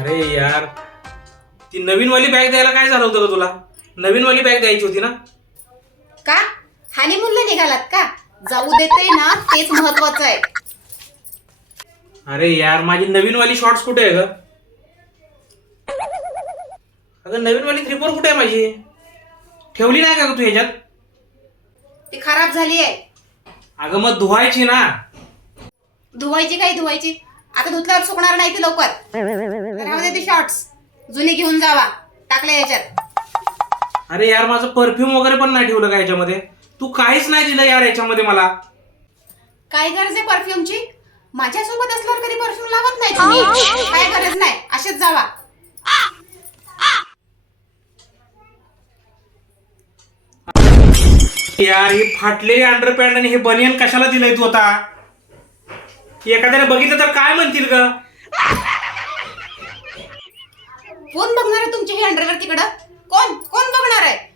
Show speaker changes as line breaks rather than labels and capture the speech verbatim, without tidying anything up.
अरे यार, ती नवीन वाली बॅग द्यायला काय झालं होतं का तुला? नवीन वाली बॅग द्यायची होती ना?
का हनीमूनला निघालात का? जाऊ देते ना, तेच महत्वाचं आहे.
अरे यार, माझी नवीन वाली शॉर्ट्स कुठे आहे ग? अगं नवीन वाली थ्री फोर कुठे आहे माझी? ठेवली नाही का ग तू ह्याच्यात?
ती खराब झाली आहे.
अगं मग धुवायची ना.
धुवायची काय धुवायची? आता धुतल्यावर सुकणार नाही ती लवकर. राहू दे ती शॉर्ट्स, जुनी घेऊन जावा, टाकले याच्यात.
अरे यार, माझं परफ्यूम वगैरे पण नाही ठेवलं का याच्यामध्ये? तू काहीच नाही दिलं यार याच्यामध्ये मला.
काय गरज आहे परफ्यूमची? माझ्यासोबत असल्यावर कधी परफ्यूम लावत नाही तुम्ही. काय गरज नाही, असेच जावा.
यार, ही फाटलेली अंडरपॅन्ट आणि हे बनियन कशाला दिलंय तू आता? एखाद्याने बघितलं तर काय म्हणतील ग?
कोण बघणार आहे तुमची ही अंडरवेअर तिकडं? कोण कोण बघणार आहे?